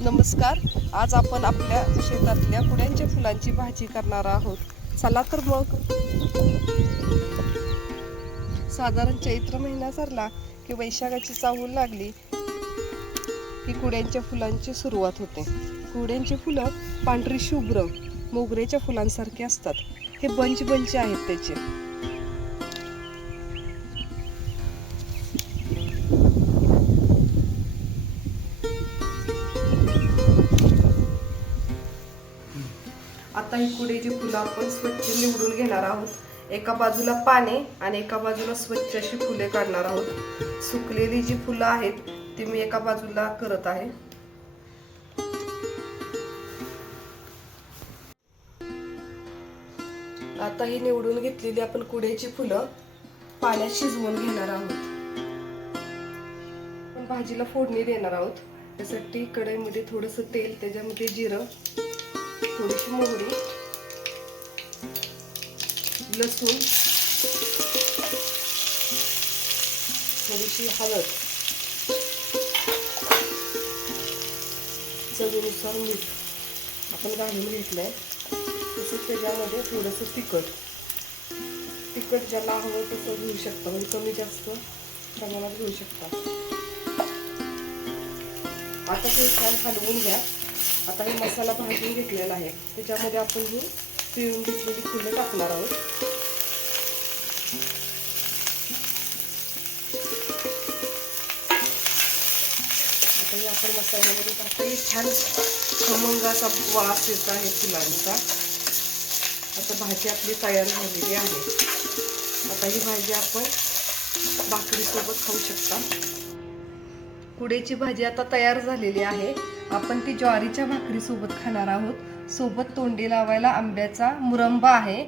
नमस्कार. आज आपण आपल्या शेतातल्या कुड्यांच्या फुलांची भाजी करणार आहोत. चला तर मग. साधारण चैत्र महिना सरला की वैशाखाची चाहूल लागली की कुड्यांच्या फुलांची सुरुवात होते. कुड्यांची फुलं पांढरी शुभ्र मोगऱ्याच्या फुलांसारखे असतात. हे बंच आहेत त्याचे. आता ही कुड्याची फुलं आपण स्वच्छ निवडून घेणार आहोत. एका बाजूला पाने आणि एका बाजूला स्वच्छ अशी फुले काढणार आहोत. सुकलेली जी फुलं आहेत ती मी एका बाजूला करत आहे. आता ही निवडून घेतलेली आपण कुड्याची फुलं पाण्यात शिजवून घेणार आहोत. आपण भाजीला फोडणी देणार आहोत. त्यासाठी कढईमध्ये थोडंसं तेल, त्याच्यामध्ये जिरं, थोडीशी मोहरी, लसूण, थोडीशी हळद, चवीनुसार मीठ आपण घालून घेतलंय. तसंच त्याच्यामध्ये थोडंसं तिखट ज्याला हवं तसं घेऊ शकता, म्हणजे कमी जास्त प्रमाणात घेऊ शकता. आता ते छान हलवून घ्या. आता हे मसाला भाजून घेतलेला आहे, त्याच्यामध्ये आपण ही पिळून घेतलेली फुलं टाकणार आहोत. आता हे आपण मसाल्यामध्ये टाकतो. छान खमंग असा वास येत आहे फुलांचा. आता भाजी आपली तयार झालेली आहे. आता ही भाजी आपण भाकरीसोबत खाऊ शकता. कुड्याची भाजी आता तयार झालेली आहे. आपण ती ज्वारीच्या भाकरीसोबत खाणार आहोत. सोबत तोंडी लावायला आंब्याचा मुरंबा आहे.